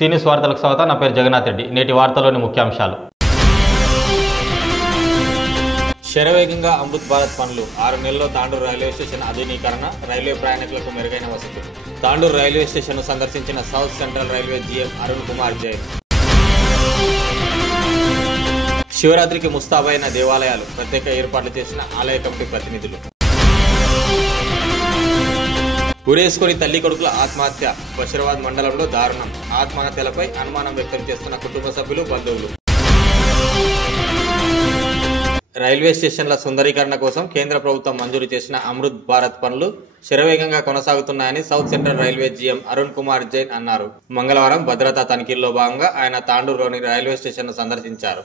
సీనియస్ వార్తలకు స్వాగతం. నా పేరు జగన్నాథ్ రెడ్డి. నేటి వార్తలోని ముఖ్యాంశాలు. శరవేగంగా అమృత్ భారత్ పనులు. 6 నెలల్లో తాండూరు రైల్వే స్టేషన్ ఆధునీకరణ, రైల్వే ప్రయాణికులకు మెరుగైన వసతులు. తాండూరు రైల్వే స్టేషన్ను సందర్శించిన south central railway GM Arun Kumar Jain. శివరాత్రికి ముస్తాబైన దేవాలయాలు, ప్రత్యేక ఏర్పాట్లు చేసిన ఆలయ కమిటీ ప్రతినిధులు. ఉరేసుకొని తల్లి కొడుకుల ఆత్మహత్య. బషీరాబాద్ మండలంలో దారుణం. ఆత్మహత్యలపై అనుమానం వ్యక్తం చేస్తున్న కుటుంబ సభ్యులు, బంధువులు. రైల్వే స్టేషన్ల సుందరీకరణ కోసం కేంద్ర ప్రభుత్వం మంజూరు చేసిన అమృత్ భారత్ పనులు శరవేగంగా కొనసాగుతున్నాయని south central railway GM Arun Kumar Jain అన్నారు. మంగళవారం భద్రతా తనిఖీల్లో భాగంగా ఆయన తాండూరులోని రైల్వే స్టేషన్ను సందర్శించారు.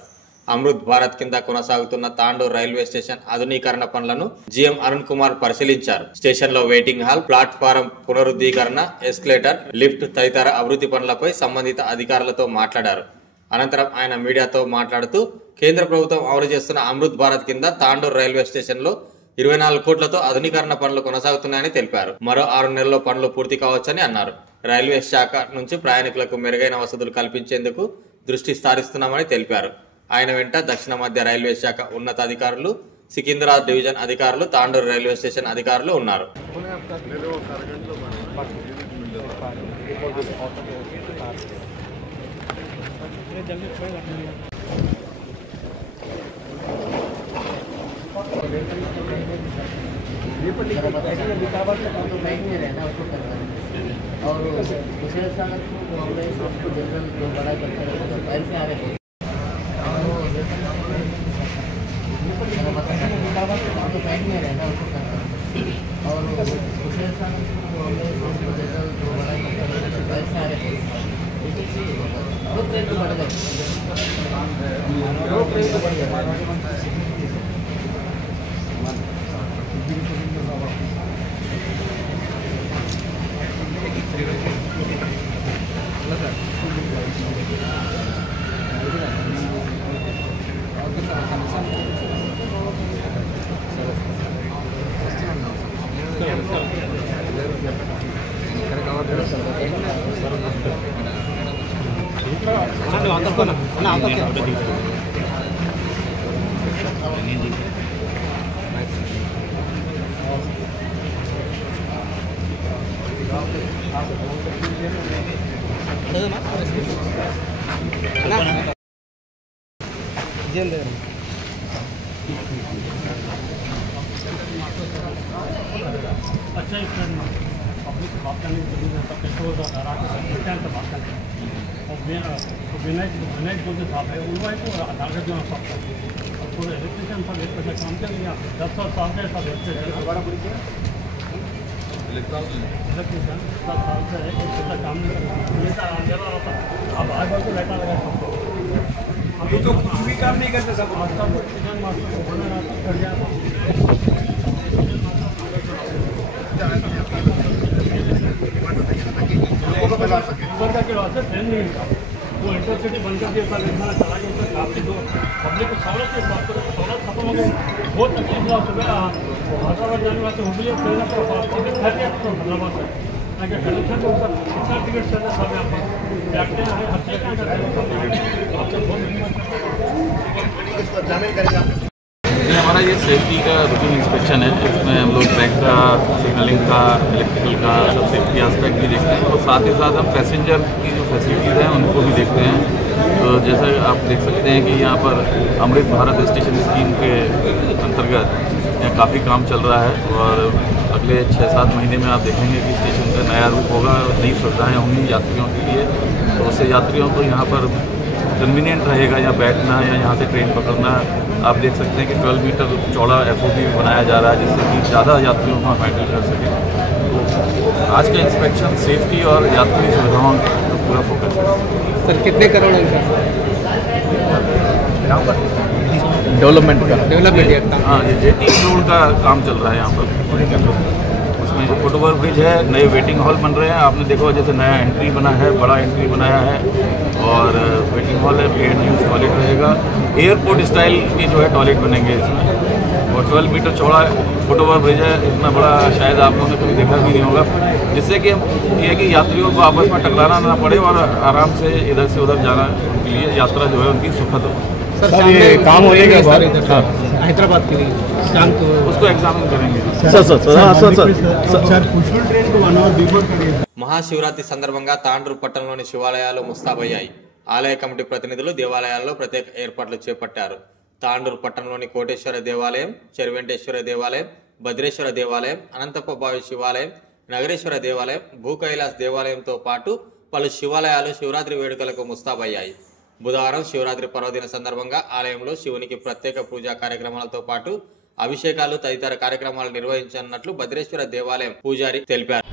అమృత్ భారత్ కింద కొనసాగుతున్న తాండూరు రైల్వే స్టేషన్ ఆధునీకరణ పనులను జీఎం అరుణ్ కుమార్ పరిశీలించారు. స్టేషన్ లో వెయిటింగ్ హాల్, ప్లాట్ఫారం పునరుద్ధీకరణ, ఎస్కలేటర్, లిఫ్ట్ తదితర అభివృద్ధి పనులపై సంబంధిత అధికారులతో మాట్లాడారు. అనంతరం ఆయన మీడియాతో మాట్లాడుతూ కేంద్ర ప్రభుత్వం అమలు చేస్తున్న అమృత్ భారత్ కింద తాండూరు రైల్వే స్టేషన్ లో 24 కోట్లతో ఆధునీకరణ పనులు కొనసాగుతున్నాయని తెలిపారు. మరో 6 నెలల్లో పనులు పూర్తి కావచ్చని అన్నారు. రైల్వే శాఖ నుంచి ప్రయాణికులకు మెరుగైన వసతులు కల్పించేందుకు దృష్టి సారిస్తున్నామని తెలిపారు. ఆయన వెంట దక్షిణ మధ్య రైల్వే శాఖ ఉన్నతాధికారులు, సికింద్రాబాద్ డివిజన్ అధికారులు, తాండూరు రైల్వే స్టేషన్ అధికారులు ఉన్నారు. अच्छा इस पब्लिक बात करने के लिए पेट्रोल का से बात करते हैं और विनय जो साहब है उनको है तो नागर जो साहब और पूरे इलेक्ट्रिशियन सब एक पैसा काम कर लिया 10 साल के सब इलेक्ट्रिशियन 10 साल से एक पैसा काम नहीं करता अब आज बार को लेटा लगा सबको अभी तो कुछ भी काम नहीं करते सब आज का इलेक्ट्रिशियन मास्टर को बना रहा कर गया ट्रेन नहीं था वो इंटरसिटी बंद कर दिया था चला गया उसमें काफ़ी दो पब्लिक को सहूलत के हिसाब से सहूलत खत्म हो गई। बहुत तकलीफ हुआ सुबह हैदराबाद जाने वाले हुबली ट्रेन पब्लिक ठहर गया तो हैदराबाद में ताकि टेलीविजन के ऊपर कितना टिकट चल रहा सब यहाँ पर बैठते हैं हर जगह हमारा ये सेफ्टी का रूटीन इंस्पेक्शन है। इसमें हम लोग ट्रैक का, सिग्नलिंग का, इलेक्ट्रिकल का सब सेफ्टी एस्पेक्ट भी देखते हैं और साथ ही साथ हम पैसेंजर की जो फैसिलिटीज़ हैं उनको भी देखते हैं। तो जैसे आप देख सकते हैं कि यहाँ पर अमृत भारत स्टेशन स्कीम के अंतर्गत यहाँ काफ़ी काम चल रहा है और अगले 6-7 महीने में आप देखेंगे कि स्टेशन का नया रूप होगा, नई सुविधाएँ होंगी यात्रियों के लिए। तो उससे यात्रियों को यहाँ पर कन्वीनियंट रहेगा यहाँ बैठना या यहाँ से ट्रेन पकड़ना। आप देख सकते हैं कि 12 मीटर चौड़ा FOB बनाया जा रहा है जिससे कि ज़्यादा यात्रियों को हैंडल कर सकें। तो आज का इंस्पेक्शन सेफ्टी और यात्री सुविधाओं पर पूरा फोकस है। सर कितने करोड़ यहाँ पर डेवलपमेंट हाँ, ये जेटी रोड का काम चल रहा है यहाँ पर। उसमें जो फुटओवर ब्रिज है, नए वेटिंग हॉल बन रहे हैं। आपने देखो जैसे नया एंट्री बना है, बड़ा एंट्री बनाया है और वेटिंग हॉल है, पेड यूज टॉयलेट रहेगा। एयरपोर्ट स्टाइल के जो है टॉयलेट बनेंगे इसमें और 12 मीटर चौड़ा फुटओवर ब्रिज है। इतना बड़ा शायद आप लोगों ने कभी देखा भी नहीं होगा, जिससे कि ये है कि यात्रियों को आपस में टकराना ना पड़े और आराम से इधर से उधर जाना के लिए यात्रा जो है उनकी सुखद हो। सर ये काम हो जाएगा हैदराबाद के लिए शाम को उसको एग्जामिन करेंगे। మహాశివరాత్రి సందర్భంగా తాండూరు పట్టణంలోని శివాలయాలు ముస్తాబయ్యాయి. ఆలయ కమిటీ ప్రతినిధులు దేవాలయాల్లో ప్రత్యేక ఏర్పాట్లు చేపట్టారు. తాండూరు పట్టణంలోని కోటేశ్వర దేవాలయం, చెరువెంటేశ్వర దేవాలయం, భద్రేశ్వర దేవాలయం, అనంతప్పబావి శివాలయం, నగరేశ్వర దేవాలయం, భూకైలాస్ దేవాలయంతో పాటు పలు శివాలయాలు శివరాత్రి వేడుకలకు ముస్తాబయ్యాయి. బుధవారం శివరాత్రి పర్వదిన సందర్భంగా ఆలయంలో శివునికి ప్రత్యేక పూజా కార్యక్రమాలతో పాటు అభిషేకాలు తదితర కార్యక్రమాలు నిర్వహించనున్నట్లు భద్రేశ్వర దేవాలయం పూజారి తెలిపారు.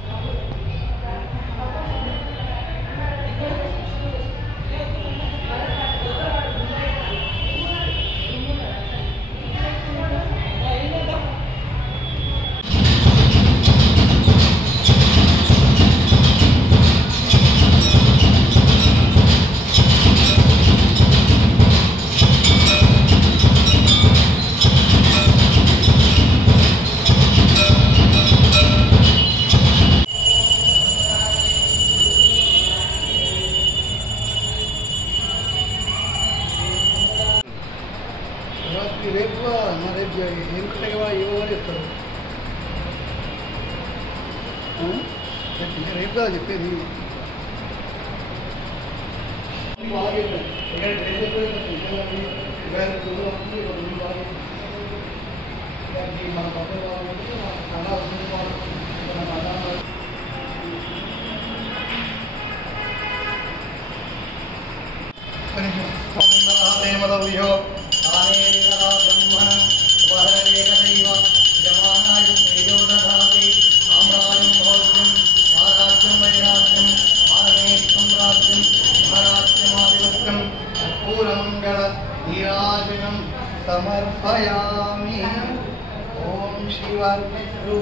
రేపు ఏమిటో చెప్తారు రేపు కదా చెప్పేది. సమర్పయామి. ఓం శివార్పణమస్తు.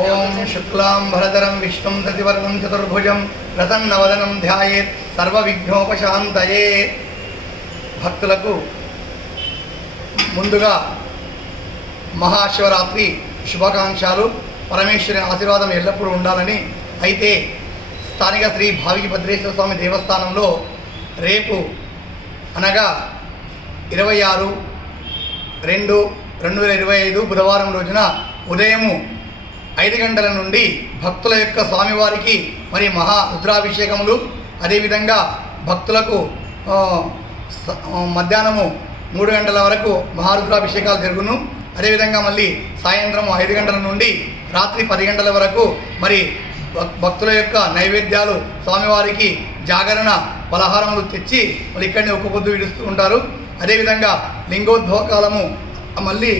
ఓం శుక్లాం భరధరం విష్ణుం శశివర్ణం చతుర్భుజం ప్రసన్నవదనం ధ్యాయేత్ సర్వవిఘ్నోపశాంతయే. భక్తులకు ముందుగా మహాశివరాత్రి శుభాకాంక్షలు. పరమేశ్వరి ఆశీర్వాదం ఎల్లప్పుడూ ఉండాలని. అయితే స్థానిక శ్రీ భావికి భద్రేశ్వర స్వామి దేవస్థానంలో రేపు అనగా 26/2/2025 బుధవారం రోజున ఉదయం 5 గంటల నుండి భక్తుల యొక్క స్వామివారికి మరి మహా రుద్రాభిషేకములు, అదేవిధంగా భక్తులకు మధ్యాహ్నము 3 గంటల వరకు మహారుద్రాభిషేకాలు జరుగును. అదేవిధంగా మళ్ళీ సాయంత్రం 5 గంటల నుండి రాత్రి 10 గంటల వరకు మరి భక్తుల యొక్క నైవేద్యాలు స్వామివారికి జాగరణ పలహారములు తెచ్చి మళ్ళీ ఇక్కడనే ఒక్క పొద్దు విడుస్తూ ఉంటారు. అదేవిధంగా లింగోద్భవ కాలము మళ్ళీ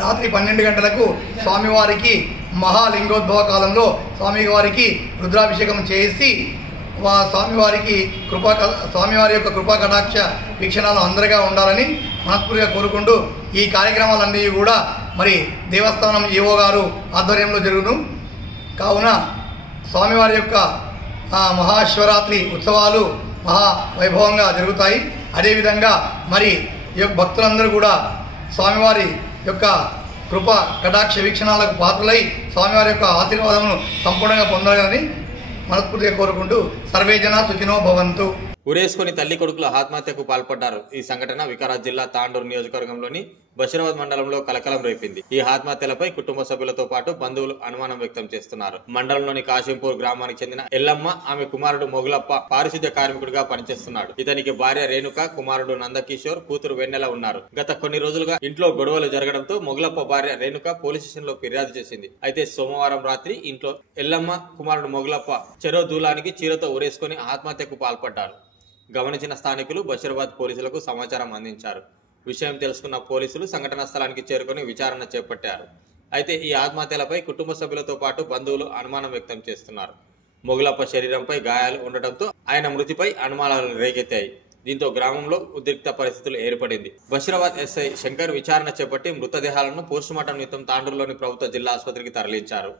రాత్రి 12 గంటలకు స్వామివారికి మహాలింగోద్భవ కాలంలో స్వామివారికి రుద్రాభిషేకం చేసి స్వామివారి యొక్క కృపా కటాక్ష వీక్షణాలు అందరిగా ఉండాలని మనస్ఫూర్తిగా కోరుకుంటూ ఈ కార్యక్రమాలన్నీ కూడా మరి దేవస్థానం ఈవో గారు ఆధ్వర్యంలో జరుగును. కావున స్వామివారి యొక్క మహాశివరాత్రి ఉత్సవాలు మహా వైభవంగా జరుగుతాయి. అదేవిధంగా మరి ఈ యొక్క భక్తులందరూ కూడా స్వామివారి యొక్క కృప కటాక్ష వీక్షణాలకు పాత్రలై స్వామివారి యొక్క ఆశీర్వాదమును సంపూర్ణంగా పొందాలని మనస్ఫూర్తిగా కోరుకుంటూ సర్వే జన సుఖినో భవంతు. ఉరేసుకొని తల్లి కొడుకుల ఆత్మహత్యకు పాల్పడ్డారు. ఈ సంఘటన వికారాబాద్ జిల్లా తాండూరు నియోజకవర్గంలోని బషీరాబాద్ మండలంలో కలకలం రేపింది. ఈ ఆత్మహత్యలపై కుటుంబ సభ్యులతో పాటు బంధువులు అనుమానం వ్యక్తం చేస్తున్నారు. మండలంలోని కాశింపూర్ గ్రామానికి చెందిన ఎల్లమ్మ, ఆమె కుమారుడు మొగులప్ప పారిశుద్ధ్య కార్మికుడిగా పనిచేస్తున్నాడు. ఇతనికి భార్య రేణుక, కుమారుడు నందకిషోర్, కూతురు వెన్నెల ఉన్నారు. గత కొన్ని రోజులుగా ఇంట్లో గొడవలు జరగడంతో మొగులప్ప భార్య రేణుక పోలీస్ స్టేషన్ లో ఫిర్యాదు చేసింది. అయితే సోమవారం రాత్రి ఇంట్లో ఎల్లమ్మ, కుమారుడు మొగులప్ప చెరో దూలానికి చీరతో ఉరేసుకొని ఆత్మహత్యకు పాల్పడ్డారు. గమనించిన స్థానికులు బషీరాబాద్ పోలీసులకు సమాచారం అందించారు. విషయం తెలుసుకున్న పోలీసులు సంఘటనా స్థలానికి చేరుకుని విచారణ చేపట్టారు. అయితే ఈ ఆత్మహత్యలపై కుటుంబ సభ్యులతో పాటు బంధువులు అనుమానం వ్యక్తం చేస్తున్నారు. మొగులప్ప శరీరంపై గాయాలు ఉండటంతో ఆయన మృతిపై అనుమానాలు రేకెత్తాయి. దీంతో గ్రామంలో ఉద్రిక్త పరిస్థితులు ఏర్పడింది. బషీరాబాద్ ఎస్ఐ శంకర్ విచారణ చేపట్టి మృతదేహాలను పోస్టుమార్టం నిమిత్తం తాండూరులోని ప్రభుత్వ జిల్లా ఆసుపత్రికి తరలించారు.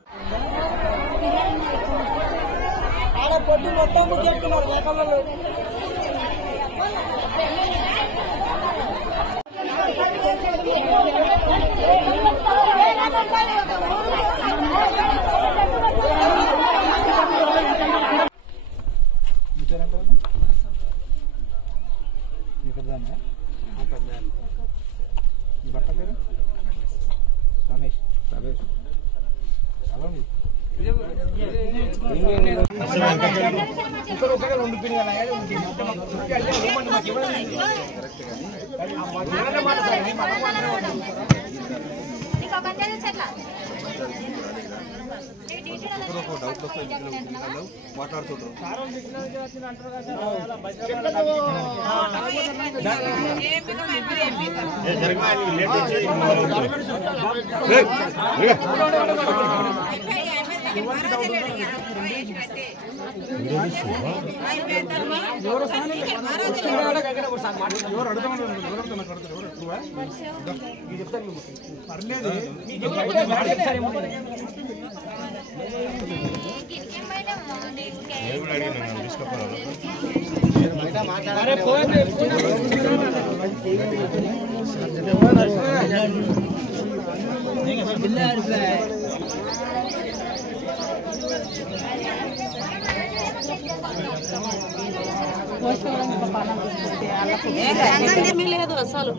లేదు అసలు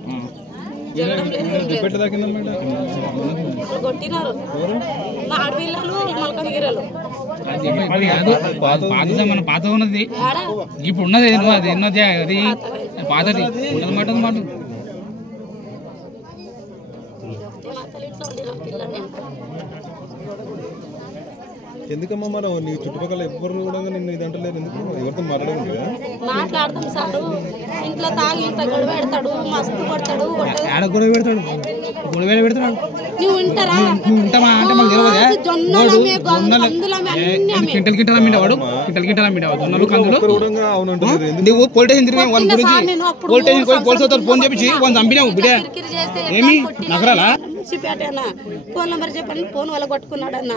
కొట్టినారు నా ఆడపిల్లలు మల్కనగిరలు పాత ఉన్నది ఇప్పుడు ఉన్నది అది ఉన్నది అది పాతది మాట మాట ఎందుకమ్మా మరి నీ చుట్టుపక్కల ఎవరు కూడా నిన్ను ఇదంటలేదు, ఎందుకు ఎవరితో మాట్లాడలేదు? మాట్లాడతాం సార్, ఇంట్లో తాగి ఇంత గొడవ పెడతాడు, మస్తు కొడతాడు. గొడవ పెడతాడు నువ్వు ఉంటారా? కింటల్ కింటల్ అమ్మిండా వాడు, కింటల్ కింటల్ అమ్మిండా జొన్నలు కందులు. నువ్వు పోలీస్ స్టేషన్ తిరిగి వాళ్ళ గురించి పోలీస్ స్టేషన్ పోలీసు ఫోన్ చేపించి వాళ్ళని చంపినావు బిడ్డ. ఏమి నగరాలా ఫోన్ నెంబర్ చెప్పండి, ఫోన్ వాళ్ళ కొట్టుకున్నాడన్న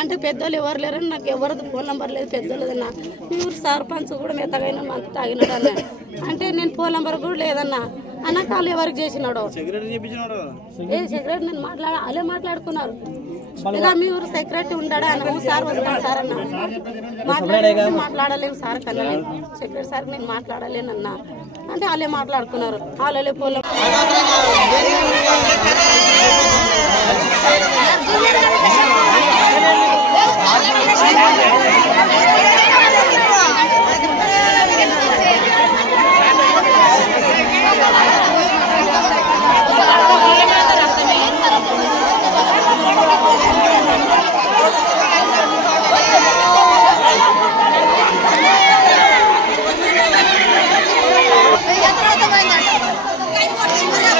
అంటే పెద్దోళ్ళు ఎవరు లేరని నాకు ఎవరిది ఫోన్ నెంబర్ లేదు, పెద్దోళ్ళదన్నా. మీ ఊరు సర్పంచ్ కూడా మెత్తగైనా అంత తాగినాడు అన్న అంటే నేను ఫోన్ నెంబర్ కూడా లేదన్నా అన్న. కాళ్ళు ఎవరికి చేసినాడు ఏ సెక్రటరీ నేను అలా మాట్లాడుకున్నారు లేదా మీ ఊరు సెక్రటరీ ఉండాడా అన్న. సార్ వస్తాను సార్ అన్న, మాట్లాడలేము సార్ కన్నా సెక్రటరీ సార్ నేను మాట్లాడలేనన్నా అంటే వాళ్ళే మాట్లాడుకున్నారు. వాళ్ళే ఫోన్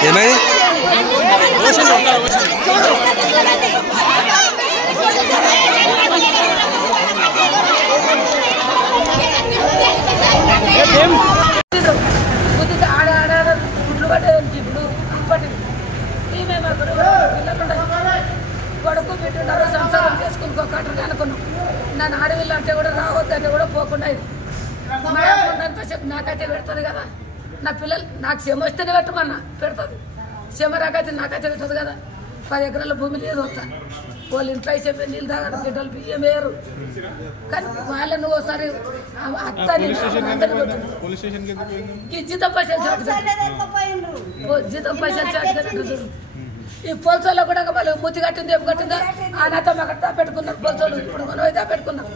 ఏమైంది? పిల్లలు అంటే కూడా రావద్దంటే కూడా పోకుండా ఇది మా అమ్మంతా చెప్పి నాకైతే పెడుతుంది కదా నా పిల్లలు నాకు క్షమ వస్తేనే పెట్టమన్నా పెడుతుంది క్షమ రాకైతే నాకైతే పెట్టదు కదా 10 ఎకరాల భూమి లేదు వస్తా వాళ్ళు ఇంట్లో చెప్పి నీళ్ళు తాగడం గిడ్డలు బియ్యం వేయరు కానీ వాళ్ళని ఒకసారి అత్త జీతం పైసలు చాటుగా ఈ పోల్సోలో కూడా వాళ్ళు ముత్తి కట్టింది ఏం కట్టిందా ఆ నాతో అక్కడ పెట్టుకున్నారు పోల్సోలు ఇప్పుడు మనం పెట్టుకున్నాం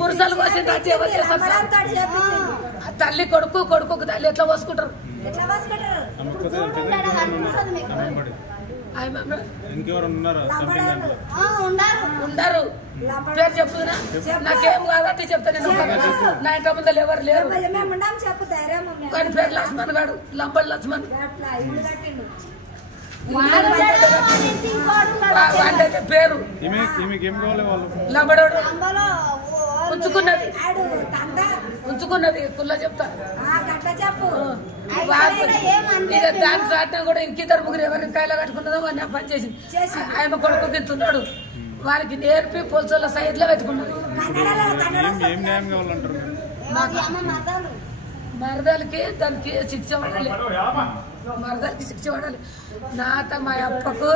పురుషాలు తల్లి కొడుకు తల్లి ఎట్లా పోసుకుంటారు ఉండరు పేరు చెప్తున్నా నాకేం కాదంటే చెప్తాను నా ఇంటి ముందర ఎవరు లేరు కానీ పేరు లక్ష్మణ్ గాడు లంబడి లక్ష్మణ్ వాళ్ళైతే పేరు లంబడోడు ఉంచుకున్నది కుల్ల చెప్తా ఇక దాని సాటిన కూడా ఇంకిద్దరు ముగ్గురు ఎవరిని కాయలు కట్టుకున్నదో వాడిని పని చేసి ఆయన కొడుకు తింటున్నాడు వారికి నేర్పి పోల్సోళ్ళ సైడ్ లో పెట్టుకున్నారు మరదలకి దానికి శిక్ష పడాలి మరదలకి శిక్ష పడాలి మా అప్పకు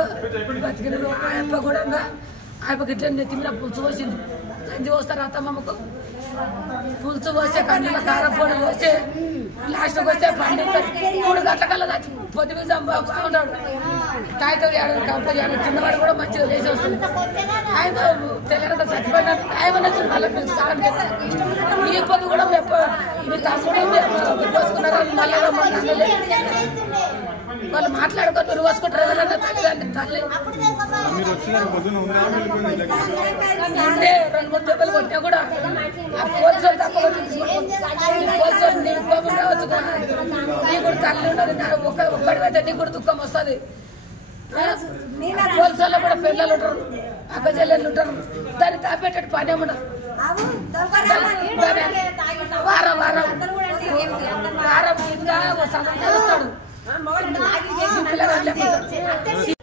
బతికిన ఆ అప్ప కూడా ఆయనకి ఇట్లా నెత్తి మీద పులుసు పోసింది గంజి పోస్తారు అత్తమ్మకు పులుసు పోసే కన్నీళ్ళ కారపొడి పోసే లాస్ట్కి వస్తే 3 గంటల కల్లా చచ్చి పొద్దు మీద బాగుంటాడు తాయితో కంప చిన్నవాడు కూడా మంచిగా లేచి వస్తుంది ఆయన తెలంగాణ చచ్చిపోయినాడు ఆయన మళ్ళీ పిలుచుకోవాలి ఈ పొద్దు కూడా మీ తమ్ముడు పోసుకున్నారని మళ్ళీ వాళ్ళు మాట్లాడుకొని నువ్వు పోసుకుంటారు ఎవరన్నా తల్లి ఉండే 2-3 దెబ్బలు కొట్టినా కూడా ఆ పోలీసులు తప్ప పోలీసులు నీకు కోపం రావచ్చు నీ కూడా తల్లి ఉండదు ఒక్కడివైతే నీకు కూడా దుఃఖం వస్తుంది పోలీసుల్లో కూడా పిల్లలు ఉంటారు అక్క చెల్లెళ్ళు ఉంటారు దాన్ని తాపేటట్టు పని ఉండదు వారం ఇంకా సగం తెలుస్తాడు పిల్లగాడు